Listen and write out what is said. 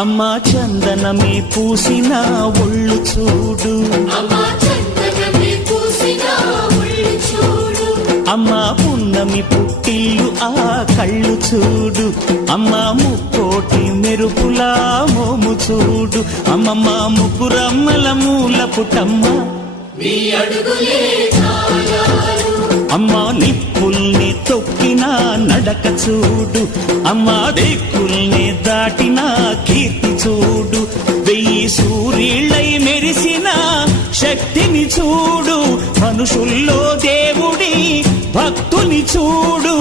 అమ్మా చందనమే పూసిన ఒళ్ళు చూడు, అమ్మా పున్నమి పుట్టిల్లు ఆ కళ్ళు చూడు, అమ్మా ముక్కోటి మెరుపులా మోము చూడు, అమ్మమ్మ ముగ్గురమ్మల మూల పుటమ్మ అమ్మా నిప్పుల్ని తొక్కిన నడక చూడు, అమ్మా దిక్కుల్ని దాటిన కీర్తి చూడు, 1000 సూర్యుళ్ళై మెరిసిన శక్తిని చూడు, మనుషుల్లో దేవుడి భక్తుని చూడు.